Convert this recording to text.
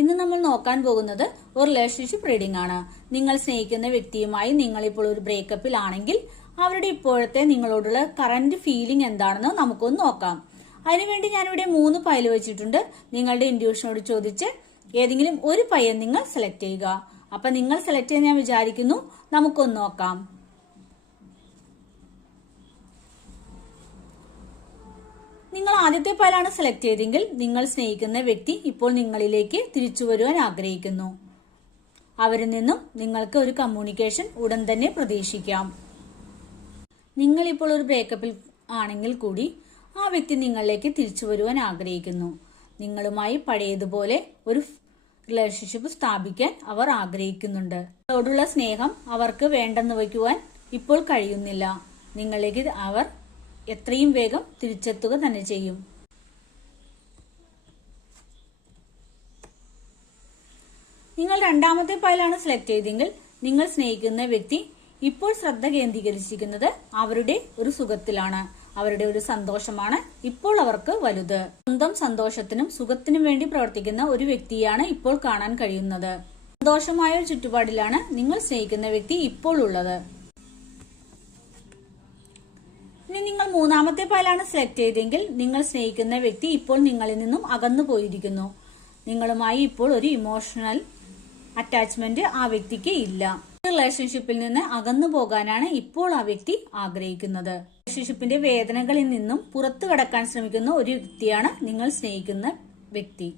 ഇന്ന് നമ്മൾ നോക്കാൻ പോകുന്നത് ഒരു റിലേഷൻഷിപ്പ് റീഡിംഗ് ആണ്. നിങ്ങൾ സ്നേഹിക്കുന്ന വ്യക്തിയുമായി നിങ്ങൾ ഇപ്പോൾ ഒരു ബ്രേക്കപ്പിൽ ആണെങ്കിൽ അവരുടെ ഇപ്പോഴത്തെ നിങ്ങളോടുള്ള കറന്റ് ഫീലിംഗ് എന്താണെന്ന് നമുക്കൊന്ന് നോക്കാം. അതിനുവേണ്ടി ഞാനിവിടെ 3 പൈൽ വെച്ചിട്ടുണ്ട്. നിങ്ങളുടെ ഇൻഡ്യൂഷനോട് ചോദിച്ച് ഏതെങ്കിലും ഒരു പയ്യൻ നിങ്ങൾ സെലക്ട് ചെയ്യുക. അപ്പൊ നിങ്ങൾ സെലക്ട് ചെയ്യാൻ ഞാൻ വിചാരിക്കുന്നു. നമുക്കൊന്ന് നോക്കാം. നിങ്ങൾ ആദ്യത്തെ പൈലാണ് സെലക്ട് ചെയ്തെങ്കിൽ നിങ്ങൾ സ്നേഹിക്കുന്ന വ്യക്തി ഇപ്പോൾ നിങ്ങളിലേക്ക് തിരിച്ചു വരുവാൻ ആഗ്രഹിക്കുന്നു. അവരിൽ നിന്നും നിങ്ങൾക്ക് ഒരു കമ്മ്യൂണിക്കേഷൻ ഉടൻ തന്നെ പ്രതീക്ഷിക്കാം. നിങ്ങൾ ഇപ്പോൾ ഒരു ബ്രേക്കപ്പിൽ ആണെങ്കിൽ കൂടി ആ വ്യക്തി നിങ്ങളിലേക്ക് തിരിച്ചു വരുവാൻ ആഗ്രഹിക്കുന്നു. നിങ്ങളുമായി പഴയതുപോലെ ഒരു റിലേഷൻഷിപ്പ് സ്ഥാപിക്കാൻ അവർ ആഗ്രഹിക്കുന്നുണ്ട്. അവരോടുള്ള സ്നേഹം അവർക്ക് വേണ്ടെന്ന് വയ്ക്കുവാൻ ഇപ്പോൾ കഴിയുന്നില്ല. നിങ്ങളിലേക്ക് അവർ എത്രയും വേഗം തിരിച്ചെത്തുക തന്നെ ചെയ്യും. നിങ്ങൾ രണ്ടാമത്തെ പൈലാണ് സെലക്ട് ചെയ്തെങ്കിൽ നിങ്ങൾ സ്നേഹിക്കുന്ന വ്യക്തി ഇപ്പോൾ ശ്രദ്ധ കേന്ദ്രീകരിച്ചിരിക്കുന്നത് അവരുടെ ഒരു സുഖത്തിലാണ്. അവരുടെ ഒരു സന്തോഷമാണ് ഇപ്പോൾ അവർക്ക് വലുത്. സ്വന്തം സന്തോഷത്തിനും സുഖത്തിനും വേണ്ടി പ്രവർത്തിക്കുന്ന ഒരു വ്യക്തിയാണ് ഇപ്പോൾ കാണാൻ കഴിയുന്നത്. സന്തോഷമായ ഒരു ചുറ്റുപാടിലാണ് നിങ്ങൾ സ്നേഹിക്കുന്ന വ്യക്തി ഇപ്പോൾ ഉള്ളത്. ഇനി നിങ്ങൾ മൂന്നാമത്തെ പൈലാണ് സെലക്ട് ചെയ്തെങ്കിൽ നിങ്ങൾ സ്നേഹിക്കുന്ന വ്യക്തി ഇപ്പോൾ നിങ്ങളിൽ നിന്നും അകന്നു പോയിരിക്കുന്നു. നിങ്ങളുമായി ഇപ്പോൾ ഒരു ഇമോഷണൽ അറ്റാച്ച്മെന്റ് ആ വ്യക്തിക്ക് ഇല്ല. റിലേഷൻഷിപ്പിൽ നിന്ന് അകന്നു പോകാനാണ് ഇപ്പോൾ ആ വ്യക്തി ആഗ്രഹിക്കുന്നത്. റിലേഷൻഷിപ്പിന്റെ വേദനകളിൽ നിന്നും പുറത്തു കടക്കാൻ ശ്രമിക്കുന്ന ഒരു വ്യക്തിയാണ് നിങ്ങൾ സ്നേഹിക്കുന്ന വ്യക്തി.